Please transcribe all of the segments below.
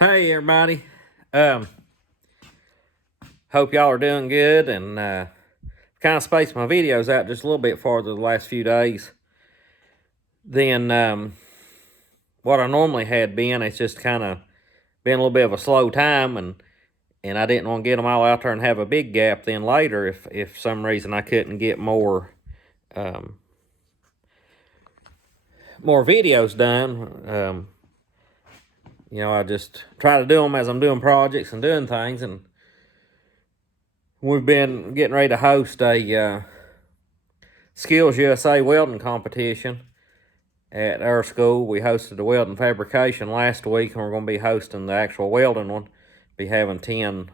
Hey everybody. Hope y'all are doing good, and kind of spaced my videos out just a little bit farther the last few days than what I normally had been. It's just kind of been a little bit of a slow time, and I didn't want to get them all out there and have a big gap then later if for some reason I couldn't get more videos done. You know, I just try to do them as I'm doing projects and doing things, and we've been getting ready to host a Skills USA welding competition at our school. We hosted a welding fabrication last week, and we're going to be hosting the actual welding one. Be having 10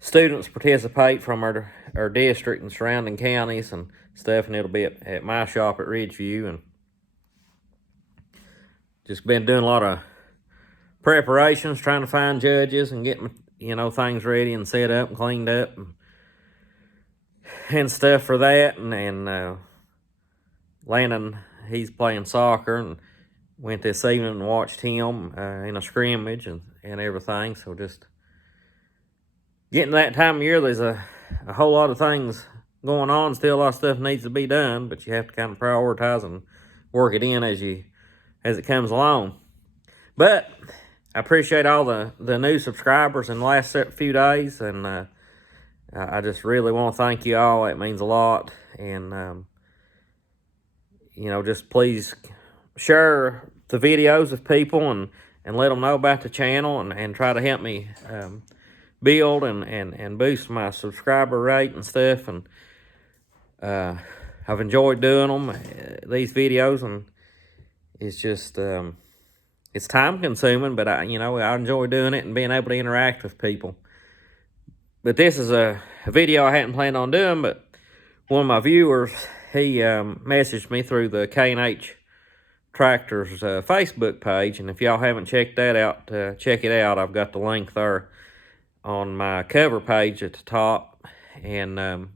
students participate from our district and surrounding counties and stuff, and it'll be at my shop at Ridgeview. And just been doing a lot of preparations, trying to find judges and get things ready and set up and cleaned up and stuff for that. And Landon, he's playing soccer, and went this evening and watched him in a scrimmage and everything. So just getting that time of year, there's a whole lot of things going on. Still a lot of stuff needs to be done, but you have to kind of prioritize and work it in as it comes along. But I appreciate all the new subscribers in the last few days, and I just really want to thank you all. It means a lot. And just please share the videos with people and let them know about the channel, and try to help me build and boost my subscriber rate and stuff. And I've enjoyed doing them, these videos, and it's just it's time consuming, but I enjoy doing it and being able to interact with people. But this is a video I hadn't planned on doing, but one of my viewers, he messaged me through the K&H Tractors Facebook page, and if y'all haven't checked that out, check it out. I've got the link there on my cover page at the top, and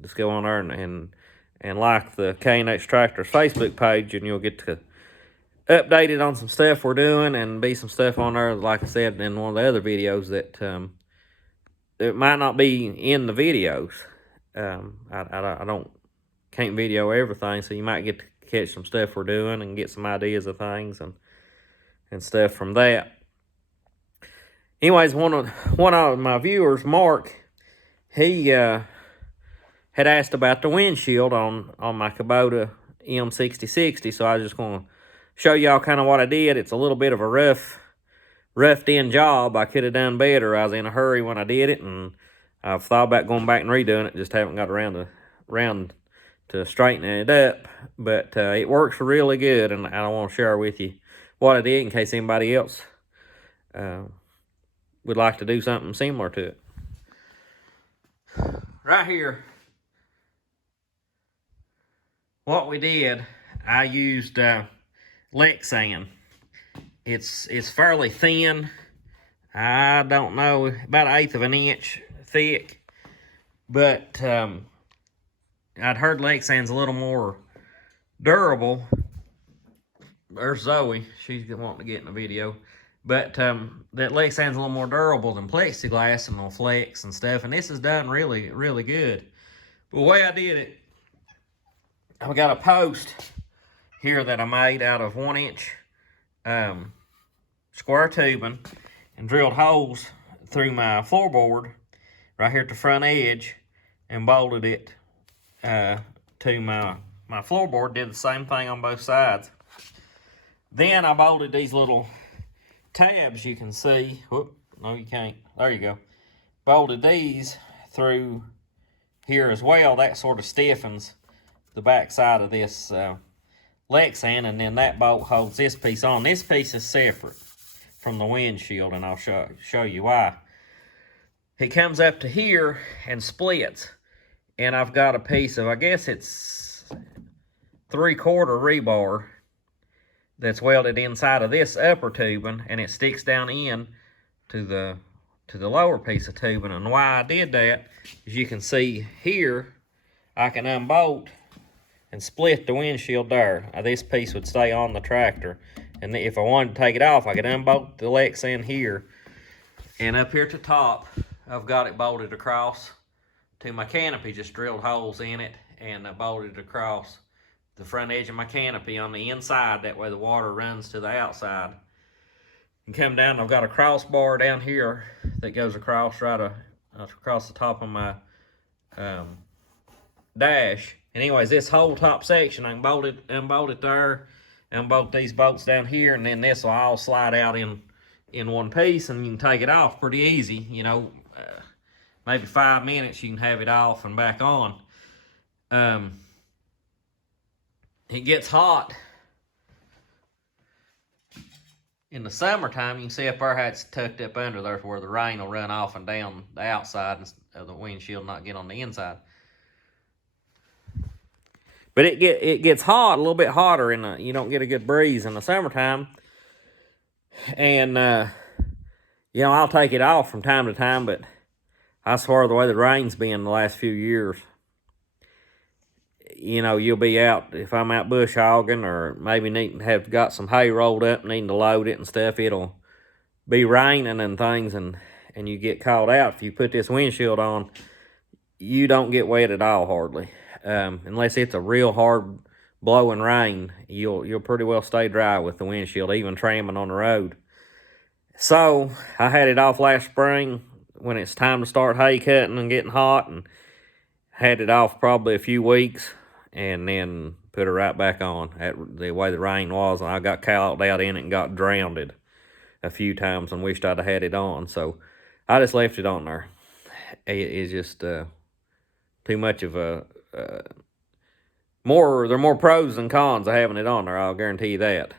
just go on there and like the K&H Tractors Facebook page, and you'll get to updated on some stuff we're doing, and be some stuff on there, like I said in one of the other videos, that it might not be in the videos. I can't video everything, so you might get to catch some stuff we're doing and get some ideas of things and stuff from that. Anyways, one of my viewers, Mark, he had asked about the windshield on my Kubota M6060, so I was just going to show y'all kind of what I did. It's a little bit of a roughed in job. I could have done better. I was in a hurry when I did it, and I've thought about going back and redoing it. Just haven't got around to straightening it up. But it works really good, and I want to share with you what I did in case anybody else would like to do something similar to it. Right here, what we did, I used Lexan. It's fairly thin. I don't know, about 1/8 of an inch thick. But I'd heard Lexan's a little more durable. There's Zoe. She's wanting to get in the video. But that Lexan's a little more durable than plexiglass, and will flex and stuff. And this is done really, really good. But the way I did it, I've got a post here that I made out of 1-inch square tubing, and drilled holes through my floorboard right here at the front edge, and bolted it to my floorboard. Did the same thing on both sides. Then I bolted these little tabs, you can see. Whoop, no you can't. There you go. Bolted these through here as well. That sort of stiffens the back side of this Lexan, and then that bolt holds this piece on. This piece is separate from the windshield, and I'll show you why. It comes up to here and splits, and I've got a piece of, I guess it's 3/4 rebar that's welded inside of this upper tubing, and it sticks down in to the lower piece of tubing. And why I did that is, you can see here, I can unbolt and split the windshield there. This piece would stay on the tractor, And if I wanted to take it off, I could unbolt the Lexan here. And up here at the top, I've got it bolted across to my canopy, just drilled holes in it and bolted across the front edge of my canopy on the inside. That way the water runs to the outside. And come down, I've got a crossbar down here that goes across across the top of my dash. And anyways, this whole top section, I can unbolt it there, unbolt these bolts down here, and then this will all slide out in one piece, and you can take it off pretty easy. You know, maybe 5 minutes you can have it off and back on. It gets hot in the summertime. You can see up there how it's tucked up under there where the rain will run off and down the outside of the windshield, not get on the inside. But it gets hot, a little bit hotter, and you don't get a good breeze in the summertime. And, you know, I'll take it off from time to time, but I swear the way the rain's been the last few years, you know, you'll be out, if I'm out bush hogging or maybe have got some hay rolled up, needing to load it and stuff, it'll be raining and things, and you get caught out. If you put this windshield on, you don't get wet at all, hardly. Unless it's a real hard blowing rain, you'll pretty well stay dry with the windshield, even tramming on the road. So I had it off last spring when it's time to start hay cutting and getting hot, and had it off probably a few weeks, and then put it right back on at the way the rain was. And I got caught out in it and got drowned a few times and wished I'd have had it on. So I just left it on there. It's just too much of a there are more pros than cons of having it on there, I'll guarantee you that.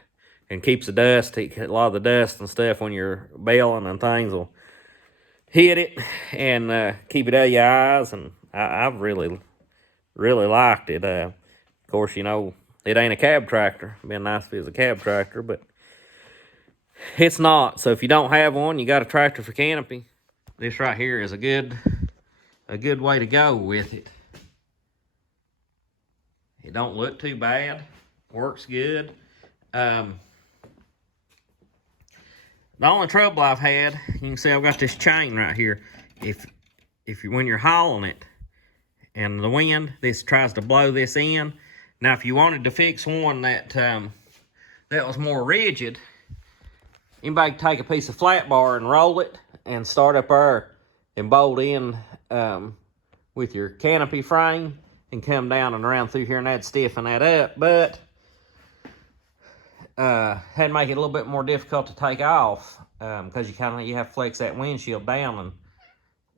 And keeps the dust, a lot of the dust and stuff when you're bailing and things will hit it and keep it out of your eyes. And I've really liked it. Of course, you know, it ain't a cab tractor. It'd be nice if it was a cab tractor, but it's not. So if you don't have one, you got a tractor for canopy, this right here is a good way to go with it. It don't look too bad. Works good. The only trouble I've had, you can see I've got this chain right here. When you're hauling it and the wind, this tries to blow this in. Now, if you wanted to fix one that was more rigid, anybody could take a piece of flat bar and roll it and start up there and bolt in with your canopy frame and come down and around through here, and that'd stiffen that up. But had to make it a little bit more difficult to take off because you have to flex that windshield down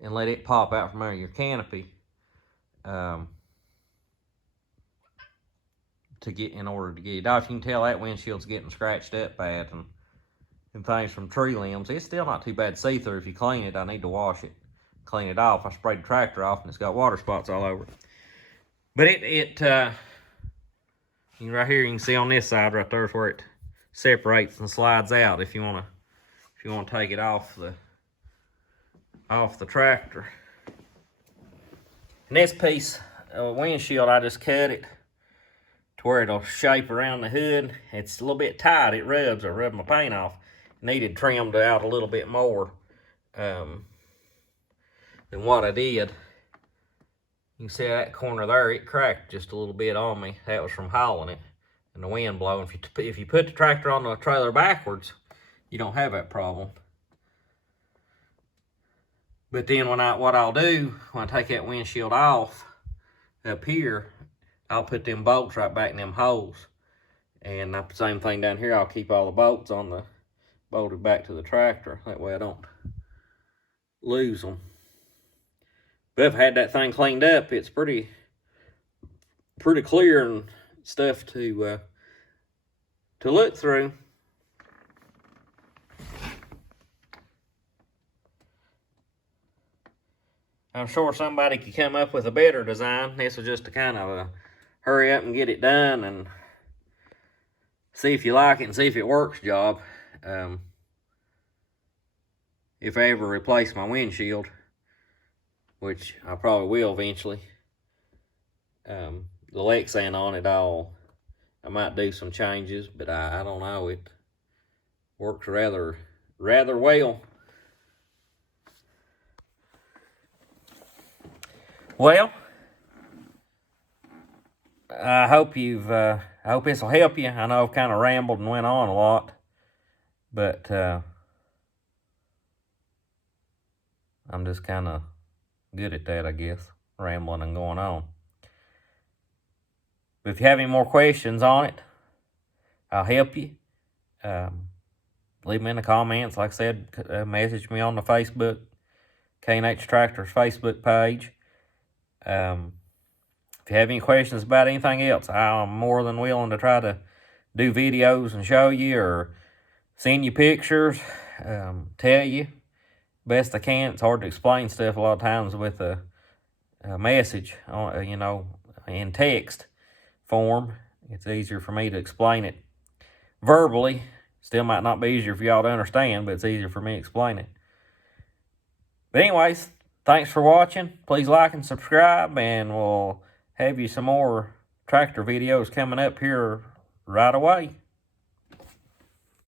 and let it pop out from under your canopy in order to get it off. You can tell that windshield's getting scratched up bad and things from tree limbs. It's still not too bad to see through. If you clean it, I need to wash it, clean it off. I sprayed the tractor off and it's got water spots all over it. But right here you can see on this side right there is where it separates and slides out if you want to take it off the tractor. And this piece of windshield, I just cut it to where it'll shape around the hood. It's a little bit tight. It rubs. I rubbed my paint off. Needed trimmed out a little bit more than what I did. You can see that corner there, it cracked just a little bit on me. That was from hauling it and the wind blowing. If you put the tractor on the trailer backwards, you don't have that problem. But then what I'll do when I take that windshield off up here, I'll put them bolts right back in them holes. And the same thing down here, I'll keep all the bolts bolted back to the tractor. That way I don't lose them. But if I had that thing cleaned up, it's pretty clear and stuff to look through. I'm sure somebody could come up with a better design. This was just a kind of a hurry up and get it done and see if you like it and see if it works job. If I ever replace my windshield, which I probably will eventually. The Lexan on it all, I might do some changes, but I don't know. Works rather well. Well, I hope this will help you. I know I've kind of rambled and went on a lot, but I'm just kind of good at that, I guess, rambling and going on. But if you have any more questions on it, I'll help you. Leave them in the comments. Like I said, message me on the Facebook, K&H Tractors Facebook page. If you have any questions about anything else, I'm more than willing to try to do videos and show you or send you pictures, tell you best I can. It's hard to explain stuff a lot of times with a message, in text form. It's easier for me to explain it verbally. Still might not be easier for y'all to understand, but it's easier for me to explain it. But anyways, thanks for watching. Please like and subscribe, and we'll have you some more tractor videos coming up here right away.